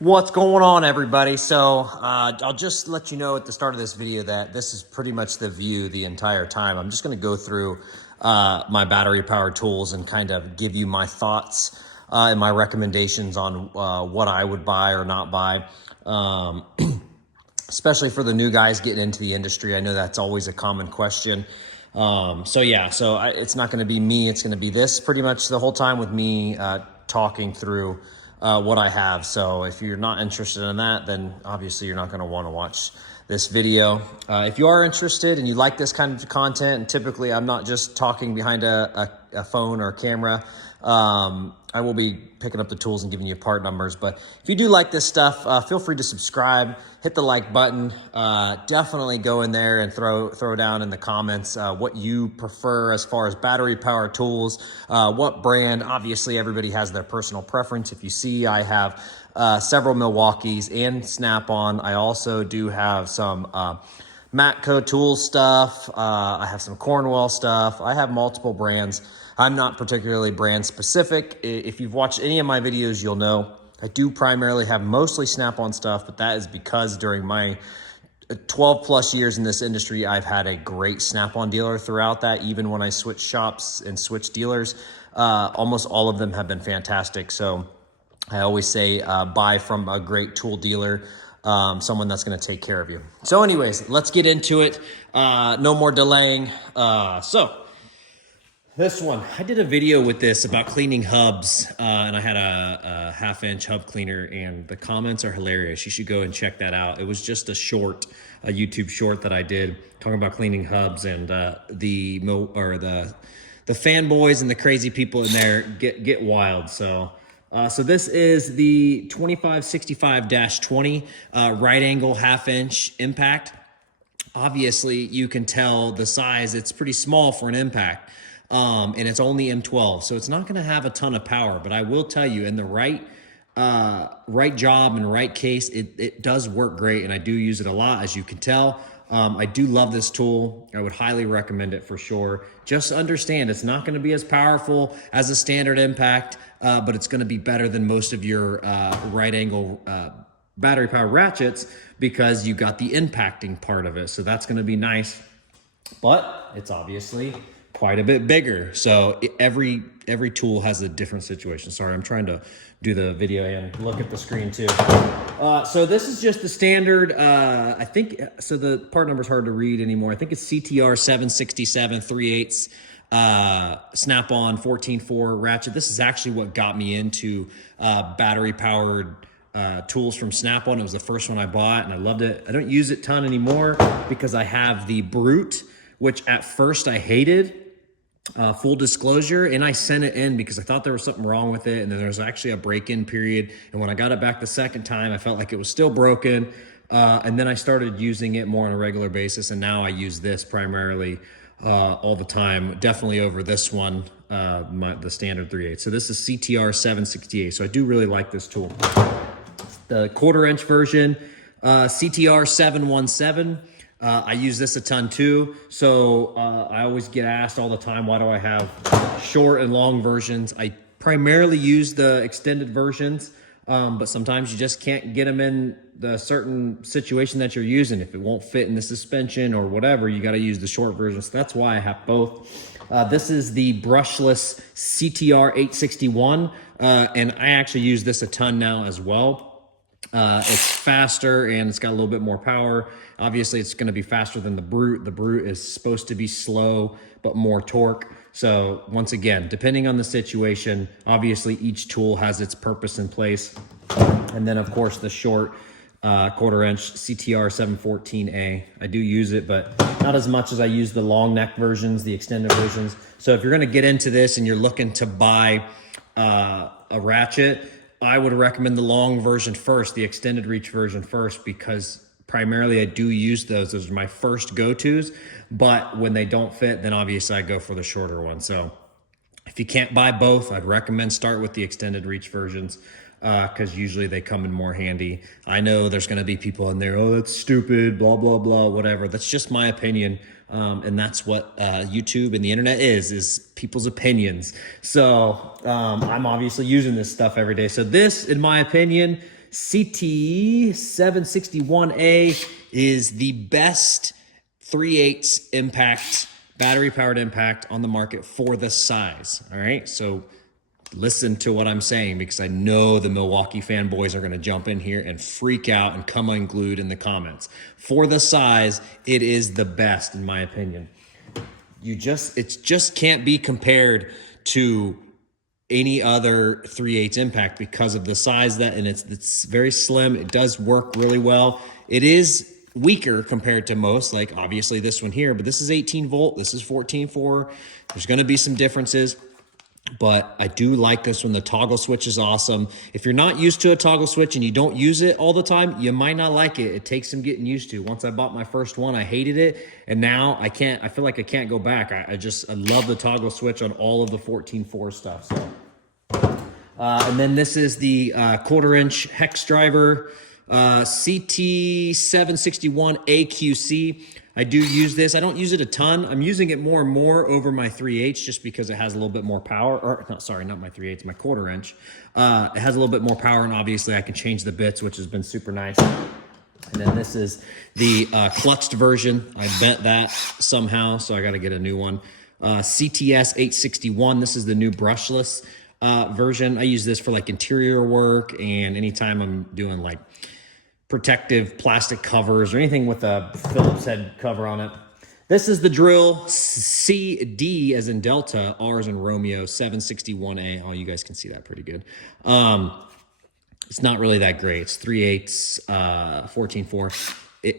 What's going on, everybody? So I'll just let you know at the start of this video that this is pretty much the view the entire time. I'm just going to go through my battery powered tools and kind of give you my thoughts and my recommendations on what I would buy or not buy, especially for the new guys getting into the industry. I know that's always a common question. It's not going to be me. It's going to be this pretty much the whole time with me talking through what I have. So if you're not interested in that, then obviously you're not going to want to watch this video. If you are interested and you like this kind of content, and typically I'm not just talking behind a phone or a camera, I will be picking up the tools and giving you part numbers. But if you do like this stuff, feel free to subscribe, hit the like button. Definitely go in there and throw down in the comments what you prefer as far as battery power tools, what brand. Obviously, everybody has their personal preference. If you see, I have several Milwaukees and Snap-on. I also do have some Matco tool stuff. I have some Cornwell stuff. I have multiple brands. I'm not particularly brand specific. If you've watched any of my videos, you'll know I do primarily have mostly Snap-on stuff, but that is because during my 12 plus years in this industry, I've had a great Snap-on dealer throughout that. Even when I switched shops and switched dealers, almost all of them have been fantastic. So I always say buy from a great tool dealer, someone that's going to take care of you. So anyways, let's get into it. No more delaying. This one, I did a video with this about cleaning hubs, and I had a half-inch hub cleaner, and the comments are hilarious. You should go and check that out. It was just a YouTube short that I did talking about cleaning hubs, and the fanboys and the crazy people in there get wild. So this is the 2565-20 right angle half-inch impact. Obviously, you can tell the size. It's pretty small for an impact. And it's only M12, so it's not going to have a ton of power. But I will tell you, in the right job and right case, it does work great, and I do use it a lot, as you can tell. I do love this tool. I would highly recommend it for sure. Just understand, it's not going to be as powerful as a standard impact, but it's going to be better than most of your right angle battery power ratchets because you got the impacting part of it. So that's going to be nice, but it's obviously quite a bit bigger. So every tool has a different situation. Sorry, I'm trying to do the video and look at the screen too. So this is just the standard, I think, so the part number's hard to read anymore. I think it's CTR 767 3/8 Snap-on 14.4 ratchet. This is actually what got me into battery powered tools from Snap-on. It was the first one I bought and I loved it. I don't use it a ton anymore because I have the Brute, which at first I hated. Full disclosure, and I sent it in because I thought there was something wrong with it, and then there was actually a break-in period, and when I got it back the second time, I felt like it was still broken, and then I started using it more on a regular basis, and now I use this primarily all the time, definitely over this one, the standard 3/8. So this is CTR 768, so I do really like this tool. The 1/4-inch version, CTR 717. I use this a ton too. So I always get asked all the time, why do I have short and long versions? I primarily use the extended versions, but sometimes you just can't get them in the certain situation that you're using. If it won't fit in the suspension or whatever, you got to use the short version. So that's why I have both. This is the Brushless Ctr 861, and I actually use this a ton now as well. It's faster and it's got a little bit more power. Obviously, it's going to be faster than the Brute. The Brute is supposed to be slow, but more torque. So once again, depending on the situation, obviously each tool has its purpose in place. And then of course the short 1/4-inch CTR 714A. I do use it, but not as much as I use the long neck versions, the extended versions. So if you're going to get into this and you're looking to buy a ratchet, I would recommend the long version first, the extended reach version first, because primarily I do use those. Those are my first go-tos, but when they don't fit, then obviously I go for the shorter one. So if you can't buy both, I'd recommend start with the extended reach versions because usually they come in more handy. I know there's going to be people in there, oh, that's stupid, blah, blah, blah, whatever. That's just my opinion. And that's what YouTube and the internet is people's opinions. So I'm obviously using this stuff every day. So this, in my opinion, CT761A is the best 3/8 impact, battery powered impact on the market for the size. All right. So listen to what I'm saying, because I know the Milwaukee fanboys are going to jump in here and freak out and come unglued in the comments. For the size, it is the best in my opinion. It just can't be compared to any other 3/8 impact because of the size and it's very slim. It does work really well. It is weaker compared to most, like obviously this one here, but this is 18 volt. This is 14.4. There's going to be some differences, but I do like this one. The toggle switch is awesome. If you're not used to a toggle switch and you don't use it all the time, you might not like it. It takes some getting used to. Once I bought my first one, I hated it. And now I feel like I can't go back. I love the toggle switch on all of the 14.4 stuff. So, and then this is the 1/4-inch hex driver, CT761 AQC. I do use this. I don't use it a ton. I'm using it more and more over my 3/8 just because it has a little bit more power. Or no, sorry, not my 3/8, my 1/4-inch. It has a little bit more power, and obviously I can change the bits, which has been super nice. And then this is the clutched version. I bent that somehow, so I got to get a new one. CTS 861. This is the new brushless version. I use this for like interior work and anytime I'm doing like protective plastic covers or anything with a Phillips head cover on it. This is the drill CD as in Delta, R as in Romeo, 761A. Oh, you guys can see that pretty good. It's not really that great. It's 3/8, 14.4.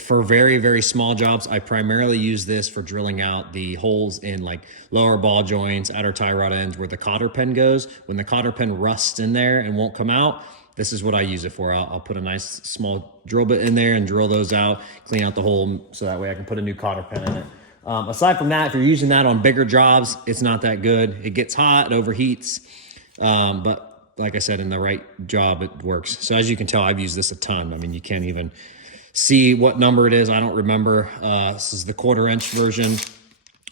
For very, very small jobs, I primarily use this for drilling out the holes in like lower ball joints, outer tie rod ends where the cotter pen goes. When the cotter pen rusts in there and won't come out, this is what I use it for. I'll put a nice small drill bit in there and drill those out, clean out the hole so that way I can put a new cotter pen in it. Aside from that, if you're using that on bigger jobs, it's not that good. It gets hot, it overheats, but like I said, in the right job, it works. So as you can tell, I've used this a ton. I mean, you can't even see what number it is. I don't remember. This is the 1/4-inch version.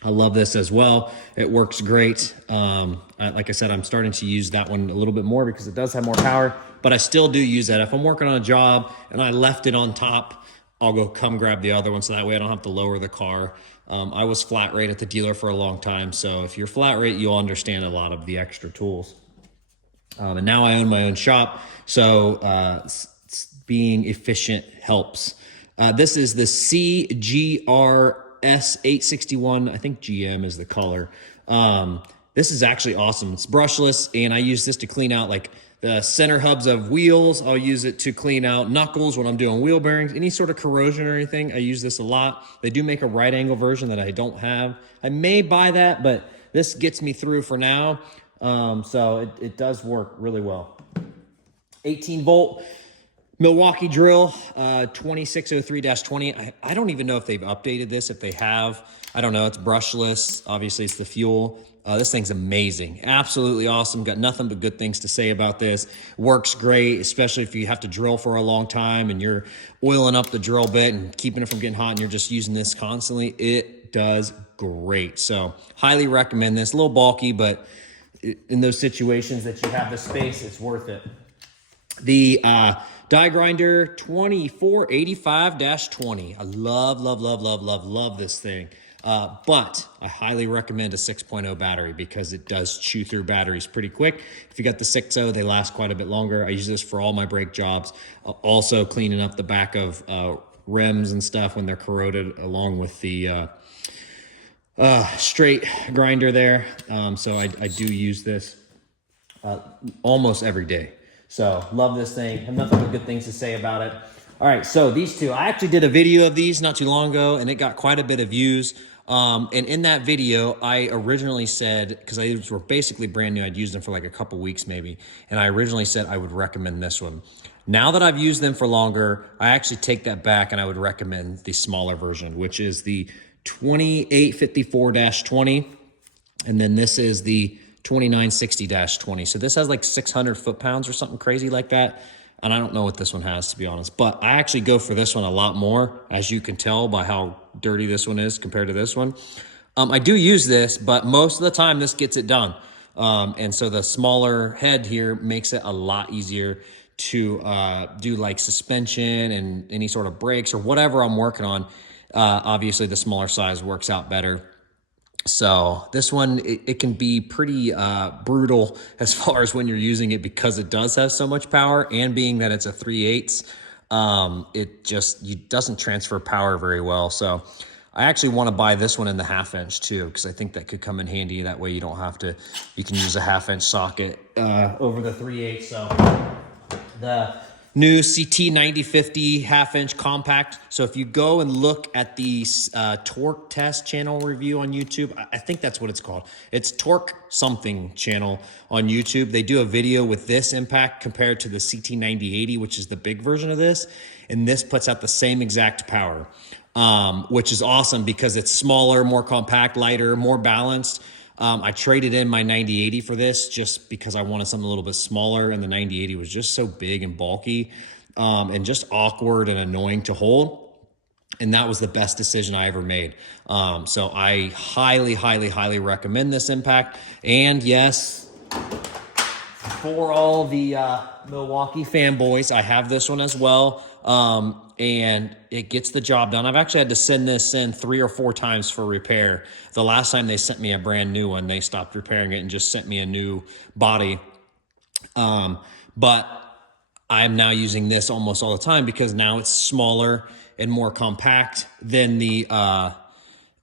I love this as well. It works great. Like I said, I'm starting to use that one a little bit more because it does have more power, but I still do use that. If I'm working on a job and I left it on top, I'll go come grab the other one so that way I don't have to lower the car. I was flat rate at the dealer for a long time. So if you're flat rate, you'll understand a lot of the extra tools. And now I own my own shop. So being efficient helps. This is the CGR S861, I think GM is the color. This is actually awesome. It's brushless, and I use this to clean out like the center hubs of wheels. I'll use it to clean out knuckles when I'm doing wheel bearings, any sort of corrosion or anything. I use this a lot. They do make a right angle version that I don't have. I may buy that, but this gets me through for now. So it does work really well. 18 volt. Milwaukee drill, 2603-20. I don't even know if they've updated this. If they have, I don't know. It's brushless. Obviously, it's the fuel. This thing's amazing. Absolutely awesome. Got nothing but good things to say about this. Works great, especially if you have to drill for a long time and you're oiling up the drill bit and keeping it from getting hot and you're just using this constantly. It does great. So highly recommend this. A little bulky, but in those situations that you have the space, it's worth it. The die grinder 2485-20. I love this thing. But I highly recommend a 6.0 battery because it does chew through batteries pretty quick. If you got the 6.0, they last quite a bit longer. I use this for all my brake jobs. Also cleaning up the back of rims and stuff when they're corroded, along with the straight grinder there. So I do use this almost every day. So love this thing. Have nothing but good things to say about it. All right, so these two, I actually did a video of these not too long ago, and it got quite a bit of views. And in that video, I originally said, because these were basically brand new, I'd used them for like a couple weeks maybe, and I originally said I would recommend this one. Now that I've used them for longer, I actually take that back and I would recommend the smaller version, which is the 2854-20, and then this is the 2960-20. So this has like 600 foot-pounds or something crazy like that. And I don't know what this one has, to be honest. But I actually go for this one a lot more, as you can tell by how dirty this one is compared to this one. I do use this, but most of the time this gets it done. And so the smaller head here makes it a lot easier do like suspension and any sort of brakes or whatever I'm working on. Obviously the smaller size works out better. So this one, it can be pretty brutal as far as when you're using it, because it does have so much power, and being that it's a 3/8, it doesn't transfer power very well. So I actually want to buy this one in the 1/2 inch too, because I think that could come in handy. That way you don't have to, you can use a 1/2 inch socket over the 3/8. So the new CT 9050 1/2 inch compact. So if you go and look at the torque test channel review on YouTube, I think that's what it's called. It's torque something channel on YouTube. They do a video with this impact compared to the CT 9080, which is the big version of this. And this puts out the same exact power, which is awesome because it's smaller, more compact, lighter, more balanced. I traded in my 9080 for this just because I wanted something a little bit smaller, and the 9080 was just so big and bulky and just awkward and annoying to hold. And that was the best decision I ever made. So I highly, highly, highly recommend this impact. And yes, for all the Milwaukee fanboys, I have this one as well. And it gets the job done. I've actually had to send this in 3 or 4 times for repair. The last time they sent me a brand new one, they stopped repairing it and just sent me a new body. But I'm now using this almost all the time because now it's smaller and more compact than the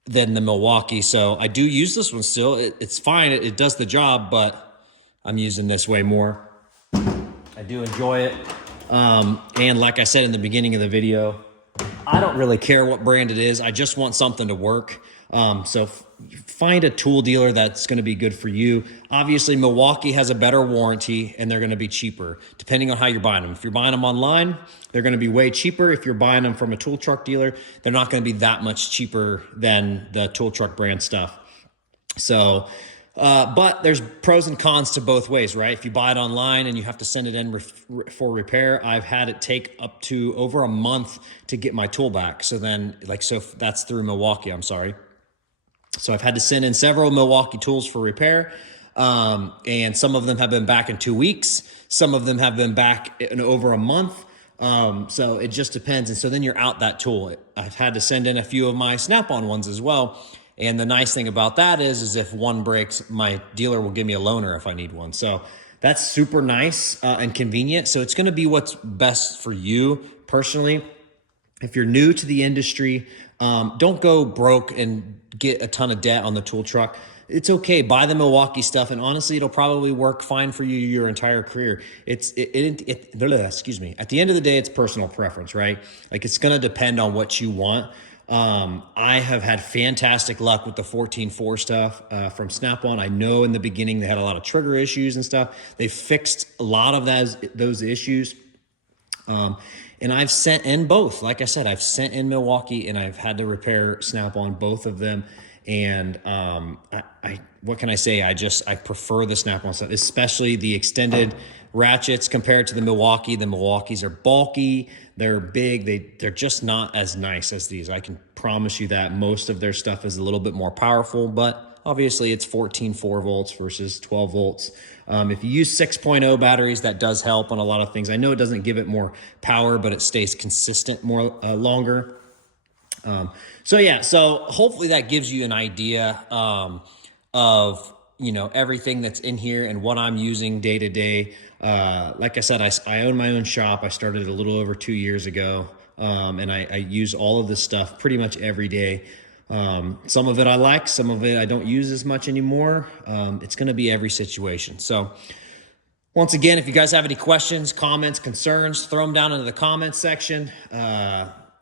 Milwaukee. So I do use this one still. It's fine. It does the job, but I'm using this way more. I do enjoy it. And like I said in the beginning of the video, I don't really care what brand it is. I just want something to work. So find a tool dealer that's going to be good for you. Obviously, Milwaukee has a better warranty and they're going to be cheaper depending on how you're buying them. If you're buying them online, they're going to be way cheaper. If you're buying them from a tool truck dealer, they're not going to be that much cheaper than the tool truck brand stuff. So, but there's pros and cons to both ways, right? If you buy it online and you have to send it in for repair, I've had it take up to over a month to get my tool back. So then, so that's through Milwaukee, I'm sorry. So I've had to send in several Milwaukee tools for repair. And some of them have been back in 2 weeks. Some of them have been back in over a month. So it just depends. And so then you're out that tool. I've had to send in a few of my Snap-on ones as well. And the nice thing about that is if one breaks, my dealer will give me a loaner if I need one. So that's super nice and convenient. So it's going to be what's best for you personally. If you're new to the industry, don't go broke and get a ton of debt on the tool truck. It's okay. Buy the Milwaukee stuff, and honestly, it'll probably work fine for you your entire career. Excuse me. At the end of the day, it's personal preference, right? Like, it's going to depend on what you want. I have had fantastic luck with the 14.4 stuff from Snap-on. I know in the beginning they had a lot of trigger issues and stuff. They fixed a lot of those issues. And I've sent in both. Like I said, I've sent in Milwaukee and I've had to repair Snap-on both of them. And what can I say? I prefer the Snap-on stuff, especially the extended ratchets compared to the Milwaukee. The Milwaukees are bulky, they're big, they're just not as nice as these. I can promise you that. Most of their stuff is a little bit more powerful, but obviously it's 14.4 volts versus 12 volts. If you use 6.0 batteries, that does help on a lot of things. I know it doesn't give it more power, but it stays consistent more longer. So yeah, so hopefully that gives you an idea of, you know, everything that's in here and what I'm using day to day. Like I said, I own my own shop. I started a little over 2 years ago, and I use all of this stuff pretty much every day. Some of it I like, some of it I don't use as much anymore. It's going to be every situation. So once again, if you guys have any questions, comments, concerns, throw them down into the comments section.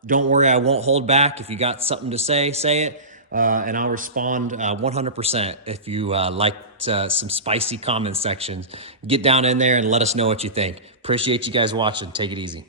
Don't worry, I won't hold back. If you got something to say it. And I'll respond 100% if you liked some spicy comment sections. Get down in there and let us know what you think. Appreciate you guys watching. Take it easy.